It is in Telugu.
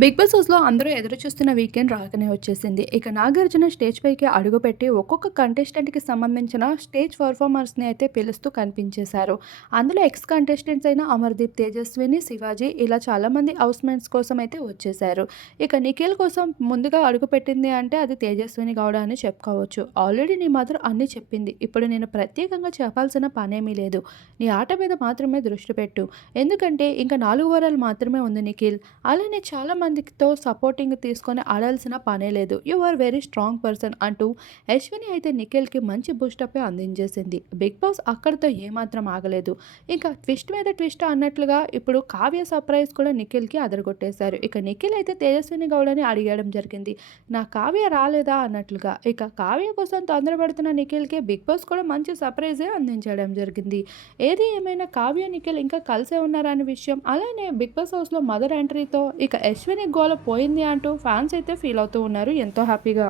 బిగ్ బాస్ హౌస్లో అందరూ ఎదురు చూస్తున్న వీకెండ్ రాకనే వచ్చేసింది. ఇక నాగార్జున స్టేజ్ పైకి అడుగుపెట్టి ఒక్కొక్క కంటెస్టెంట్కి సంబంధించిన స్టేజ్ పర్ఫార్మర్స్ని అయితే పిలుస్తూ కనిపించేశారు. అందులో ఎక్స్ కంటెస్టెంట్స్ అయిన అమర్దీప్ తేజస్విని శివాజీ ఇలా చాలామంది హౌస్మెంట్స్ కోసం అయితే వచ్చేసారు ఇక నిఖిల్ కోసం ముందుగా అడుగుపెట్టింది అంటే అది తేజస్విని గౌడ అని చెప్పుకోవచ్చు. ఆల్రెడీ నీ మాత్రం అన్నీ చెప్పింది. ఇప్పుడు నేను ప్రత్యేకంగా చెప్పాల్సిన పనేమీ లేదు. నీ ఆట మీద మాత్రమే దృష్టి పెట్టు. ఎందుకంటే ఇంకా నాలుగు వారాలు మాత్రమే ఉంది నిఖిల్. అలానే చాలా మందితో సపోర్టింగ్ తీసుకొని ఆడాల్సిన పనే లేదు. You are very strong person అంటూ యశ్విని అయితే నిఖిల్కి మంచి బూస్టప్ అందించేసింది. బిగ్ బాస్ అక్కడితో ఏమాత్రం ఆగలేదు. ఇంకా ట్విస్ట్ మీద ట్విస్ట్ అన్నట్లుగా ఇప్పుడు కావ్య సర్ప్రైజ్ కూడా నిఖిల్కి అదరగొట్టేశారు. ఇక నిఖిల్ అయితే తేజస్విని గౌడని అడిగడం జరిగింది. నా కావ్య రాలేదా అన్నట్లుగా. ఇక కావ్య కోసం తొందరపడుతున్న నిఖిల్కి బిగ్ బాస్ కూడా మంచి సర్ప్రైజే అందించడం జరిగింది. ఏది ఏమైనా కావ్య నిఖిల్ ఇంకా కలిసే ఉన్నారనే విషయం అలానే బిగ్ బాస్ హౌస్లో మదర్ ఎంట్రీతో ఇక యశ్విని గోల పోయింది అంటూ ఫ్యాన్స్ అయితే ఫీల్ అవుతూ ఉన్నారు. ఎంతో హ్యాపీగా